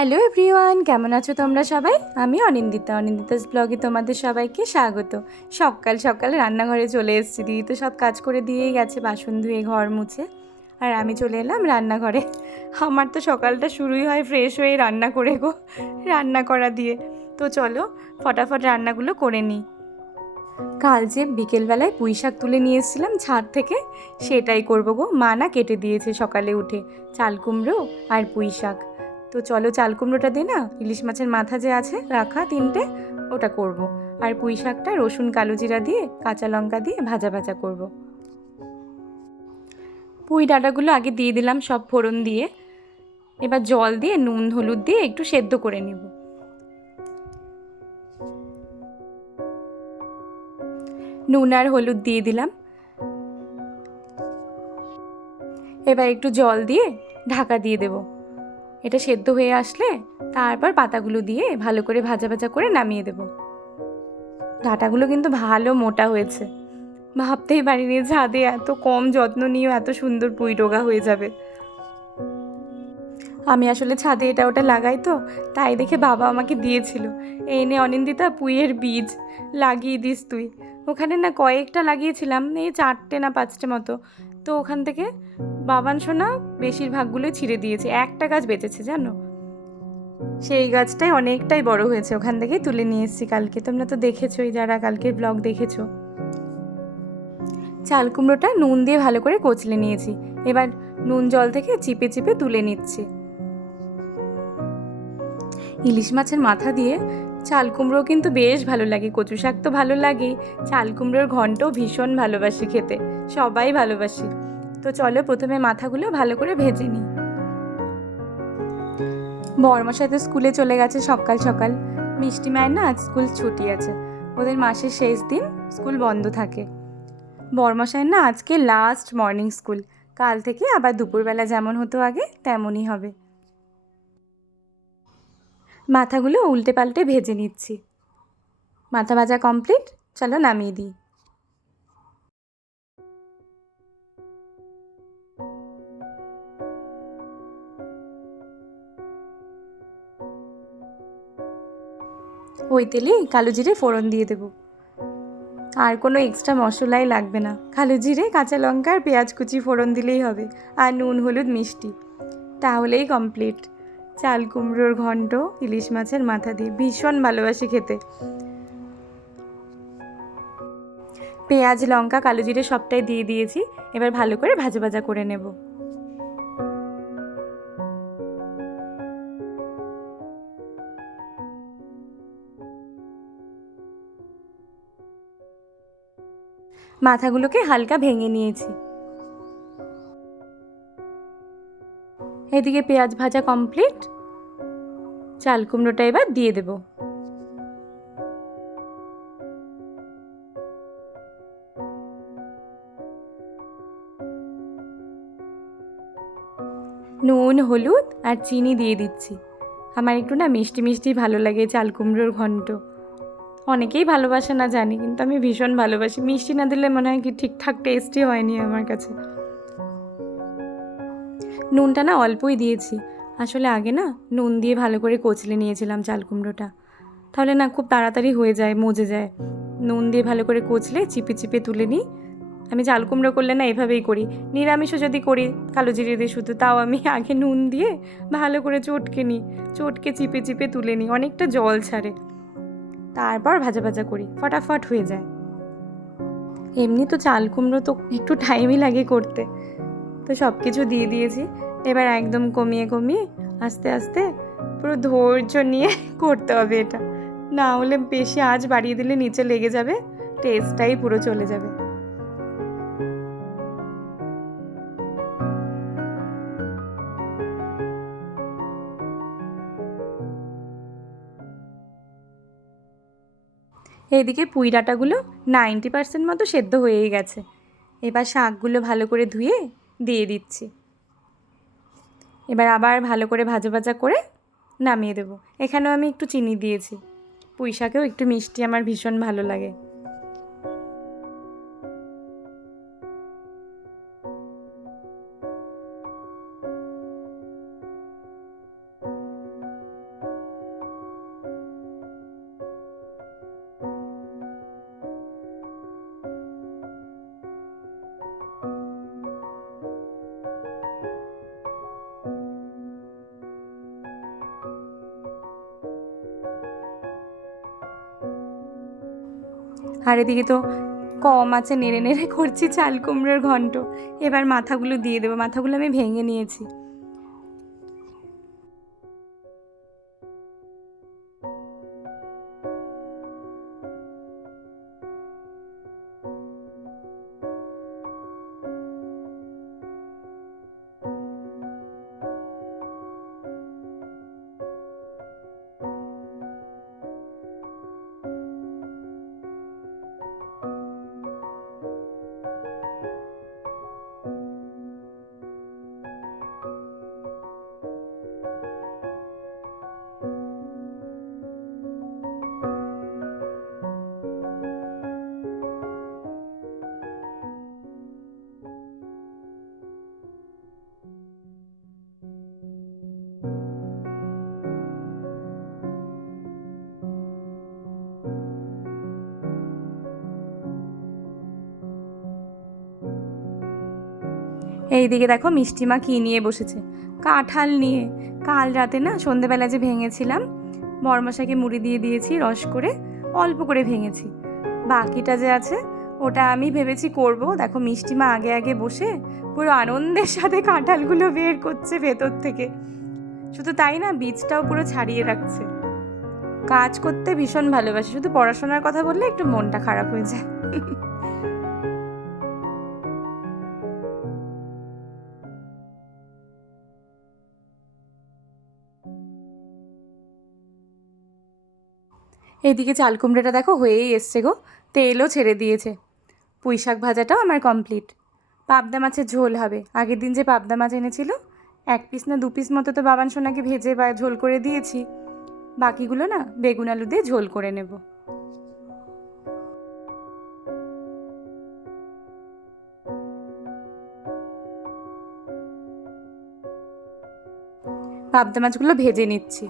Hello everyone, কেমন আছো তোমরা সবাই? আমি অনিন্দিতাস ব্লগে তোমাদের সবাইকে স্বাগত। সকাল সকাল রান্নাঘরে চলে এসেছি। দিদি তো সব কাজ করে দিয়েই গেছে, বাসন ধুয়ে ঘর মুছে, আর আমি চলে এলাম রান্নাঘরে। আমার তো সকালটা শুরুই হয় ফ্রেশ হয়ে রান্না করে রান্না করা দিয়ে। তো চলো ফটাফট রান্নাগুলো করে নিই। কাল যে বিকেলবেলায় পুঁই শাক তুলে নিয়ে এসেছিলাম ছাদ থেকে, সেটাই করবো গো। মা না কেটে দিয়েছে সকালে উঠে চাল কুমড়ো আর পুঁই শাক। তো চলো চাল কুমড়োটা দিয়ে না ইলিশ মাছের মাথা যে আছে রাখা 3টে, ওটা করব। আর পুঁই শাকটা রসুন কালো জিরা দিয়ে কাঁচা লঙ্কা দিয়ে ভাজা ভাজা করব। পুঁই ডাঁটাগুলো আগে দিয়ে দিলাম সব ফোড়ন দিয়ে। এবার জল দিয়ে নুন হলুদ দিয়ে একটু সেদ্ধ করে নেব। নুন আর হলুদ দিয়ে দিলাম। এবার একটু জল দিয়ে ঢাকা দিয়ে দেব। এটা সেদ্ধ হয়ে আসলে তারপর পাতাগুলো দিয়ে ভালো করে ভাজা ভাজা করে নামিয়ে দেব। ডাঁটাগুলো কিন্তু ভালো মোটা হয়েছে, ভাবতেই পারিনি ছাদে এত কম যত্ন নিয়েও এত সুন্দর পুঁই ডোগা হয়ে যাবে। আমি আসলে ছাদে এটা ওটা লাগাই তো, তাই দেখে বাবা আমাকে দিয়েছিল, এই নে অনিন্দিতা পুঁইয়ের বীজ, লাগিয়ে দিস তুই। ওখানে না কয়েকটা লাগিয়েছিলাম, এই 4টে না 5টে মতো। তো ওখান থেকে বাবান সোনা বেশিরভাগগুলোই ছিঁড়ে দিয়েছে, একটা গাছ বেঁচেছে জানো। সেই গাছটাই অনেকটাই বড় হয়েছে, ওখান থেকেই তুলে নিয়ে এসেছি কালকে। তোমরা তো দেখেছোই যারা কালকের ব্লগ দেখেছো। চাল কুমড়োটা নুন দিয়ে ভালো করে কচলে নিয়েছি। এবার নুন জল থেকে চিপে চিপে তুলে নিচ্ছি। ইলিশ মাছের মাথা দিয়ে চাল কুমড়ো কিন্তু বেশ ভালো লাগে, কচু শাক তো ভালো লাগেই, চাল কুমড়োর ঘন্টও ভীষণ ভালোবাসি খেতে, সবাই ভালোবাসি। তো চলো প্রথমে মাথাগুলো ভালো করে ভেজে নিই। বড়মশাই তো স্কুলে চলে গেছে সকাল সকাল। মিষ্টি মায়ের না আজ স্কুল ছুটি আছে, ওদের মাসের শেষ দিন স্কুল বন্ধ থাকে। বড়মশাইয়ের না আজকে লাস্ট মর্নিং স্কুল, কাল থেকে আবার দুপুরবেলা যেমন হতো আগে তেমনই হবে। মাথাগুলো উল্টে পাল্টে ভেজে নিচ্ছি। মাথা ভাজা কমপ্লিট, চলো নামিয়ে দিই। ওই তেলে কালো জিরে ফোড়ন দিয়ে দেবো। আর কোনো এক্সট্রা মশলাই লাগবে না, কালো জিরে কাঁচা লঙ্কা আর পেঁয়াজ কুচি ফোড়ন দিলেই হবে, আর নুন হলুদ মিষ্টি, তাহলেই কমপ্লিট। চাল কুমড়োর ঘন্ট ইলিশ মাছের মাথা দিয়ে ভীষণ ভালোবাসি খেতে। পেঁয়াজ লঙ্কা কালো জিরে সবটাই দিয়ে দিয়েছি, এবার ভালো করে ভাজা ভাজা করে নেব। মাথাগুলোকে হালকা ভেঙে নিয়েছি। এদিকে পেঁয়াজ ভাজা কমপ্লিট, চাল কুমড়োটা এবার দিয়ে দেব। নুন হলুদ আর চিনি দিয়ে দিচ্ছি। আমার একটু না মিষ্টি মিষ্টি ভালো লাগে চাল কুমড়োর ঘন্ট। অনেকেই ভালোবাসে না জানি, কিন্তু আমি ভীষণ ভালোবাসি। মিষ্টি না দিলে মনে হয় কি ঠিকঠাক টেস্টই হয়নি আমার কাছে। নুনটা না অল্পই দিয়েছি, আসলে আগে না নুন দিয়ে ভালো করে কচলে নিয়েছিলাম চাল কুমড়োটা, তাহলে না খুব তাড়াতাড়ি হয়ে যায়, মজে যায়। নুন দিয়ে ভালো করে কচলে চিপে চিপে তুলে নিই। আমি চাল কুমড়ো করলে না এভাবেই করি, নিরামিষও যদি করি কালো জিরে দিয়ে শুধু, তাও আমি আগে নুন দিয়ে ভালো করে চটকে নিই, চটকে চিপে চিপে তুলে নিই, অনেকটা জল ছাড়ে, তারপর ভাজা ভাজা করি, ফটাফট হয়ে যায়। এমনি তো চাল কুমড়ো তো একটু টাইমই লাগে করতে। তো সব কিছু দিয়ে দিয়েছি, এবার একদম কমিয়ে কমিয়ে আস্তে আস্তে পুরো ধৈর্য নিয়ে করতে হবে এটা, না হলে বেশি আঁচ বাড়িয়ে দিলে নিচে লেগে যাবে, টেস্টটাই পুরো চলে যাবে। এইদিকে পুঁই ডাঁটাগুলো 90% মতো সেদ্ধ হয়েই গেছে। এবার শাকগুলো ভালো করে ধুয়ে দিয়ে দিচ্ছি। এবার আবার ভালো করে ভাজা ভাজা করে নামিয়ে দেবো। এখানেও আমি একটু চিনি দিয়েছি, পুঁই শাকেও একটু মিষ্টি আমার ভীষণ ভালো লাগে। আর এদিকে তো কম আছে, নেড়ে নেড়ে করছি চাল কুমড়োর ঘন্ট। এবার মাথাগুলো দিয়ে দেবো, মাথাগুলো আমি ভেঙে নিয়েছি। এইদিকে দেখো মিষ্টিমা কী নিয়ে বসেছে, কাঁঠাল নিয়ে। কাল রাতে না সন্ধেবেলা যে ভেঙেছিলাম, বড়মশাইকে মুড়ি দিয়ে দিয়েছি রস করে, অল্প করে ভেঙেছি। বাকিটা যে আছে ওটা আমি ভেবেছি করব। দেখো মিষ্টিমা আগে আগে বসে পুরো আনন্দের সাথে কাঁঠালগুলো বের করছে ভেতর থেকে। শুধু তাই না, বীজটাও পুরো ছাড়িয়ে রাখছে। কাজ করতে ভীষণ ভালোবাসে, শুধু পড়াশোনার কথা বললে একটু মনটা খারাপ হয়ে যায়। এইদিকে চাল কুমড়োটা দেখো হয়েই এসছে গো, তেলও ছেড়ে দিয়েছে। পুঁই শাক ভাজাটাও আমার কমপ্লিট। পাবদা মাছের ঝোল হবে। আগের দিন যে পাবদা মাছ এনেছিল, 1 পিস না 2 পিস মতো তো বাবান সোনাকে ভেজে বা ঝোল করে দিয়েছি। বাকিগুলো না বেগুন আলু দিয়ে ঝোল করে নেব। পাবদা মাছগুলো ভেজে নিচ্ছি।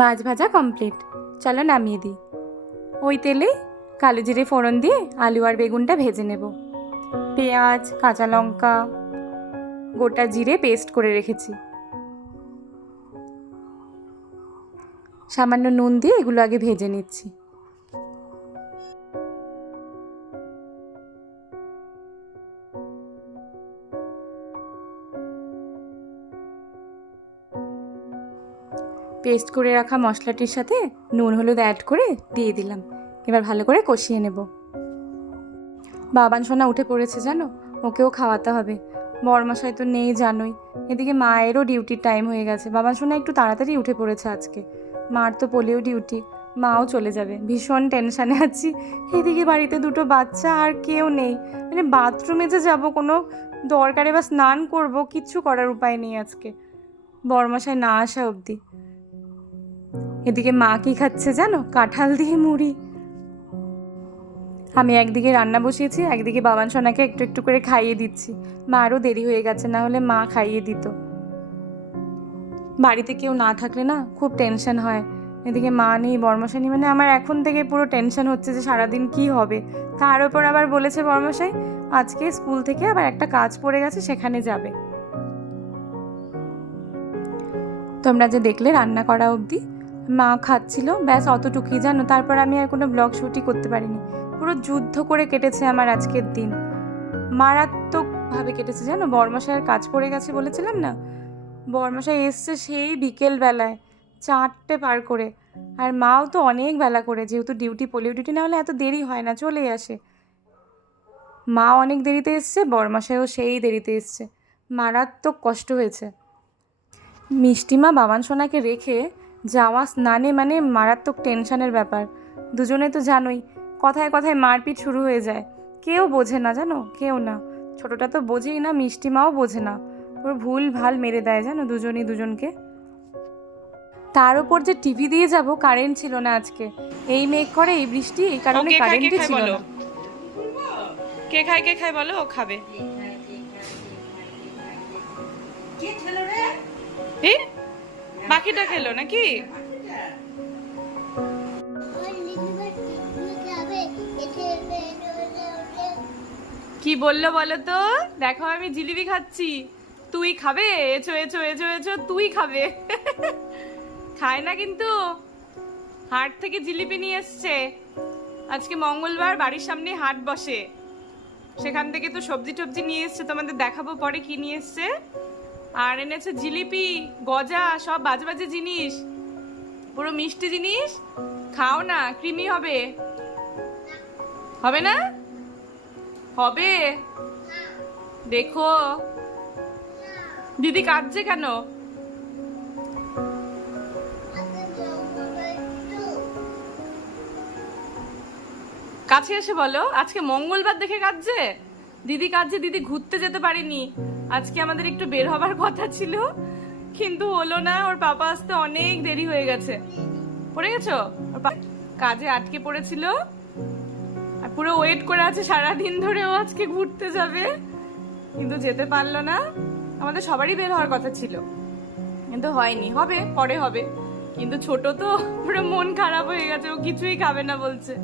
মাছ ভাজা কমপ্লিট, চলো নামিয়ে দিই। ওই তেলেই কালো জিরে ফোড়ন দিয়ে আলু আর বেগুনটা ভেজে নেব। পেঁয়াজ, কাঁচা লঙ্কা, গোটা জিরে পেস্ট করে রেখেছি। সামান্য নুন দিয়ে এগুলো আগে ভেজে নিচ্ছি। পেস্ট করে রাখা মশলাটির সাথে নুন হলুদ অ্যাড করে দিয়ে দিলাম। এবার ভালো করে কষিয়ে নেব। বাবান সোনা উঠে পড়েছে জানো, ওকেও খাওয়াতে হবে। বড়মশাই তো নেই জানোই। এদিকে মায়েরও ডিউটির টাইম হয়ে গেছে। বাবান সোনা একটু তাড়াতাড়ি উঠে পড়েছে আজকে। মার তো পোলিও ডিউটি, মাও চলে যাবে। ভীষণ টেনশানে আছি। এদিকে বাড়িতে 2টো বাচ্চা আর কেউ নেই। মানে বাথরুমে যে যাবো কোনো দরকারে বা স্নান করব, কিচ্ছু করার উপায় নেই আজকে, বড়মশাই না আসা অবধি। এদিকে মা কি খাচ্ছে জানো, কাঁঠাল দিয়ে মুড়ি। আমি একদিকে রান্না বসিয়েছি, একদিকে বাবান সোনাকে একটু একটু করে খাইয়ে দিচ্ছি। মারও দেরি হয়ে গেছে, না হলে মা খাইয়ে দিত। বাড়িতে কেউ না থাকলে না খুব টেনশন হয়। এদিকে মা নেই, বড়মশাই নেই, মানে আমার এখন থেকে পুরো টেনশন হচ্ছে যে সারাদিন কি হবে। তার ওপর আবার বলেছে বড়মশাই আজকে স্কুল থেকে আবার একটা কাজ পড়ে গেছে, সেখানে যাবে। তোমরা যে দেখলে রান্না করা অবধি, মা খাচ্ছিল, ব্যাস অতটুকুই জানো। তারপর আমি আর কোনো ব্লগ শ্যুটই করতে পারিনি। পুরো যুদ্ধ করে কেটেছে আমার আজকের দিন, মারাত্মকভাবে কেটেছে জানো। বড়মশাইয়ের কাজ পড়ে গেছে বলেছিলাম না, বড়মশাই এসছে সেই বিকেলবেলায় 4টে পার করে। আর মাও তো অনেক বেলা করে, যেহেতু ডিউটি পোলিও ডিউটি, না হলে এত দেরি হয় না, চলেই আসে। মা অনেক দেরিতে এসছে, বড়মশাইও সেই দেরিতে এসছে। মারাত্মক কষ্ট হয়েছে। মিষ্টিমা বাবান সোনাকে রেখে যাওয়া স্নানে মানে মারাত্মক টেনশনের ব্যাপার। দুজনে তো জানোই, কথায় কথায় মারপিট শুরু হয়ে যায়। কেউ বোঝে না জানো, কেউ না। ছোটটা তো বোঝেই না, মিষ্টিমাও বোঝে না। পুরো ভুল ভাল মেরে দেয় জানো দুজনই দুজনকে। তার উপর যে টিভি দিয়ে যাব, কারেন্ট ছিল না আজকে। এই মেঘ করে, এই বৃষ্টি, এই কারণে কারেন্টই ছিল না। কে খায় বলো, ও খাবে। বাকিটা খেলো নাকি? কি বললো বলো তো? দেখো আমি জিলিপি খাচ্ছি। তুই খাবে? এছো এছো এছো এছো, তুই খাবে। খায় না কিন্তু। হাট থেকে জিলিপি নিয়ে এসছে। আজকে মঙ্গলবার, বাড়ির সামনে হাট বসে, সেখান থেকে তো সবজি টবজি নিয়ে এসছে, তোমাদের দেখাবো পরে কি নিয়ে এসছে। আর এনেছে জিলিপি, গজা, সব বাজে বাজে জিনিস, পুরো মিষ্টি জিনিস। খাও না, কৃমি হবে। হবে না? হবে। দেখো দিদি কাঁদছে কেন? কাছে এসে বলো, আজকে মঙ্গলবার দেখে কাঁদছে? দিদি কাঁদছে, দিদি ঘুরতে যেতে পারিনি। আজকে আমাদের একটু বের হবার কথা ছিল, কিন্তু হলো না। ওর পাপা আসতে অনেক দেরি হয়ে গেছে। পড়ে গেছো? কাজে আটকে পড়েছিল, আর পুরো ওয়েট করে আছে সারাদিন ধরে ও আজকে ঘুরতে যাবে, কিন্তু যেতে পারলো না। আমাদের সবারই বের হওয়ার কথা ছিল, কিন্তু হয়নি। হবে, পরে হবে। কিন্তু ছোট তো পুরো মন খারাপ হয়ে গেছে, ও কিছুই খাবে না বলছে।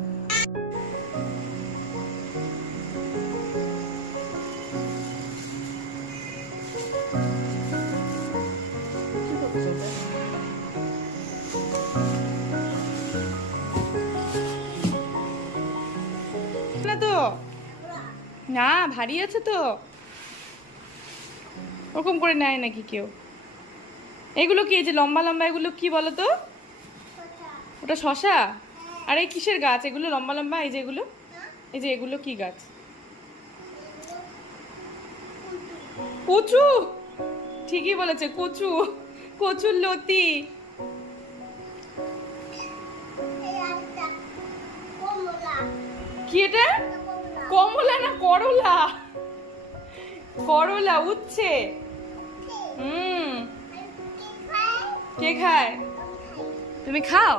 না তো, না ভারী আছে তো, ওরকম করে নেয় নাকি কেউ? এগুলো কি, এই যে লম্বা লম্বা, এগুলো কি বলো তো? ওটা শশা? আর এই কিসের গাছ এগুলো লম্বা লম্বা? এই যে এগুলো, এই যে এগুলো কি গাছ? কচু। ঠিকই বলেছে, কচু, কচুর লতি। কি এটা? কমলা না করলা? করলা, উচ্ছে। কে খায়? তুমি খাও?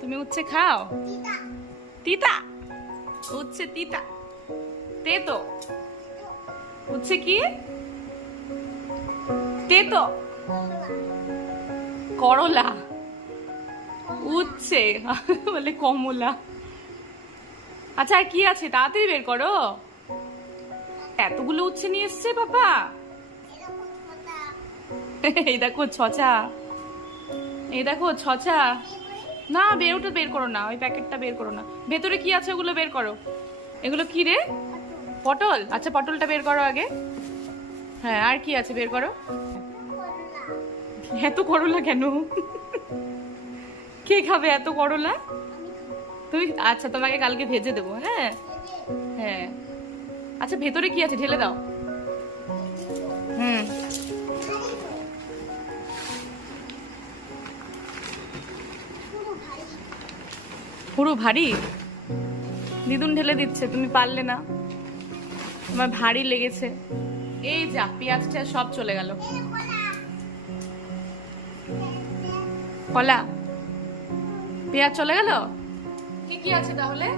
তুমি উচ্ছে খাও? তিতা? উচ্ছে তিতা, তেতো। উচ্ছে কি? তেতো। করলা, উচ্ছে বলে কমলা। আচ্ছা, আর কি আছে তাড়াতাড়ি বের করো। এতগুলো উচ্ছে নিয়ে এসছে বাবা। এই দেখো ছচা, এই দেখো ছচা। না, ওটা বের করো না, ওই প্যাকেটটা বের করো না। ভেতরে কি আছে ওগুলো বের করো। এগুলো কি রে? পটল? আচ্ছা, পটলটা বের করো আগে। হ্যাঁ, আর কি আছে বের করো। এত করলা কেন? কে খাবে এত করলা? তুমি? আচ্ছা, তোমাকে কালকে ভেজে দেবো। হ্যাঁ হ্যাঁ। আচ্ছা, ভেতরে কি আছে ঢেলে দাও। হুম, পুরো ভারী। দিদুন ঢেলে দিচ্ছে, তুমি পারলে না, তোমার ভারী লেগেছে। এই যা, পেঁয়াজটা সব চলে গেল। কলা, পেঁয়াজ চলে গেল। কি কি আছে তাহলে?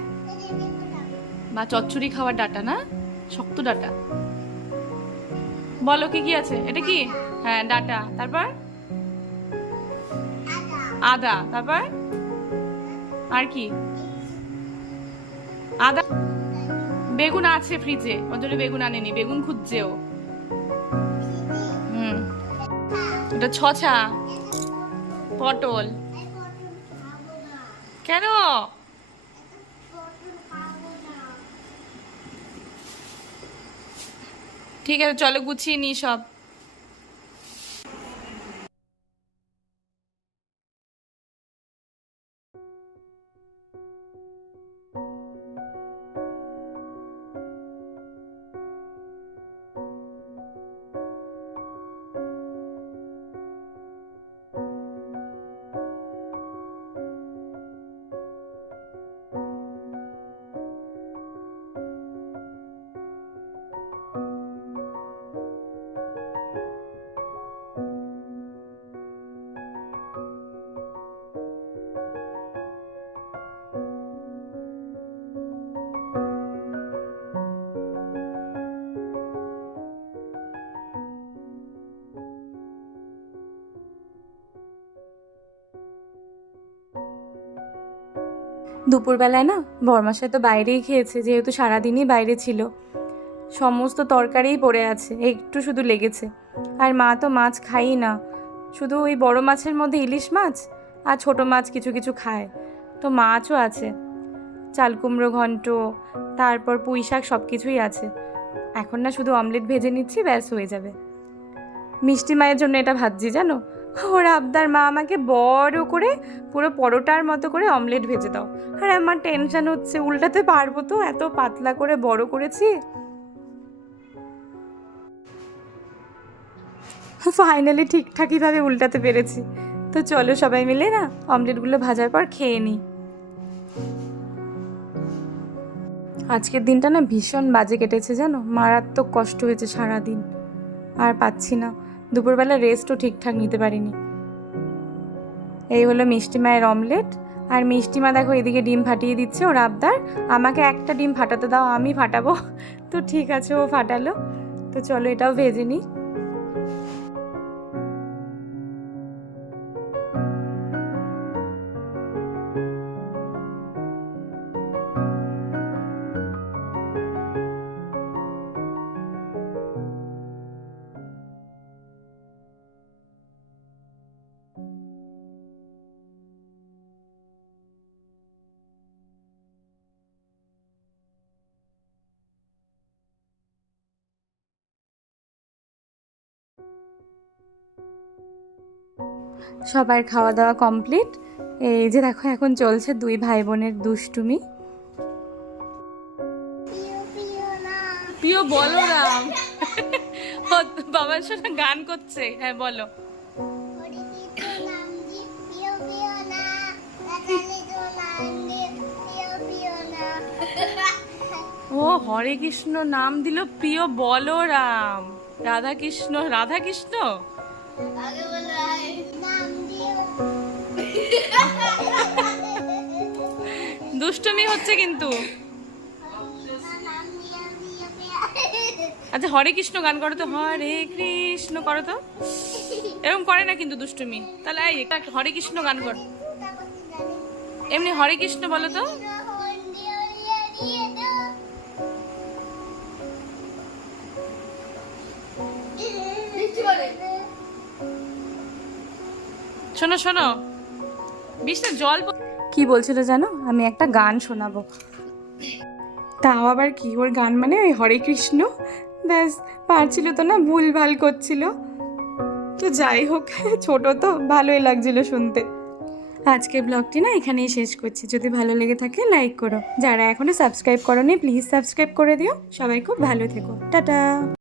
বা চচ্চড়ি খাওয়ার ডাটা না, শক্ত ডাটা। বলো কি কি আছে। এটা কি? হ্যাঁ, ডাটা। তারপর আদা। তারপর আর কি? আদা। বেগুন আছে ফ্রিজে, ওর জন্য বেগুন আনেনি, বেগুন খুঁজছে ও। হুম, এটা ছচা। পটল। কেন? ঠিক আছে, চলো গুছিয়ে নি সব। দুপুরবেলায় না বরমাসা তো বাইরেই খেয়েছে, যেহেতু সারাদিনই বাইরে ছিল। সমস্ত তরকারিই পড়ে আছে, একটু শুধু লেগেছে। আর মা তো মাছ খায়ই না, শুধু ওই বড় মাছের মধ্যে ইলিশ মাছ আর ছোট মাছ কিছু কিছু খায়। তো মাছও আছে, চাল কুমড়ো ঘন্ট, তারপর পুঁই শাক, সব কিছুই আছে। এখন না শুধু অমলেট ভেজে নিচ্ছি, ব্যাস হয়ে যাবে। মিষ্টি মায়ের জন্য এটা ভাজছি জানো, ওর আবদার মা আমাকে বড় করে পুরো পরোটার মতো করে অমলেট ভেজে দাও। আর আমার টেনশন হচ্ছে উল্টাতে পারবো তো, এত পাতলা করে বড় করেছি। ফাইনালি ঠিকঠাকইভাবে উল্টাতে পেরেছি। তো চলো সবাই মিলে না অমলেটগুলো ভাজার পর খেয়ে নিই। আজকের দিনটা না ভীষণ বাজে কেটেছে জানো, মারাত্মক কষ্ট হয়েছে সারাদিন, আর পাচ্ছি না। দুপুরবেলা রেস্টও ঠিকঠাক নিতে পারিনি। এই হলো মিষ্টি মায়ের অমলেট। আর মিষ্টি মা দেখো এদিকে ডিম ফাটিয়ে দিচ্ছে, ওর আবদার আমাকে একটা ডিম ফাটাতে দাও, আমি ফাটাবো। তো ঠিক আছে, ও ফাটালো। তো চলো এটাও ভেজে নিই। সবার খাওয়া দাওয়া কমপ্লিট। এই যে দেখো এখন চলছে দুই ভাই বোনের দুষ্টুমি। প্রিয় বলরাম বাবার সাথে গান করছে, হ্যাঁ বলো। ও হরে কৃষ্ণ নাম দিল প্রিয় বলরাম, রাধা কৃষ্ণ রাধা কৃষ্ণ। দুষ্টুমি হচ্ছে কিন্তু। আচ্ছা হরে কৃষ্ণ গান করো তো, হরে কৃষ্ণ করো তো। এরকম করে না কিন্তু দুষ্টুমি। তাহলে এই একটা হরে কৃষ্ণ গান কর, এমনি হরে কৃষ্ণ বলো তো। শোনো শোনো, বিষ্ণু জল কি বলছিল জানো, আমি একটা গান শোনাবো। তাও আবার কি, ওর গান মানে ওই হরে কৃষ্ণ। ব্যাস পারছিল তো না, ভুল ভাল করছিল। তো যাই হোক, ছোট তো ভালোই লাগছিল শুনতে। আজকের ব্লগটি না এখানেই শেষ করছি। যদি ভালো লেগে থাকে লাইক করো, যারা এখনো সাবস্ক্রাইব করোনি প্লিজ সাবস্ক্রাইব করে দিও। সবাই খুব ভালো থেকো, টাটা।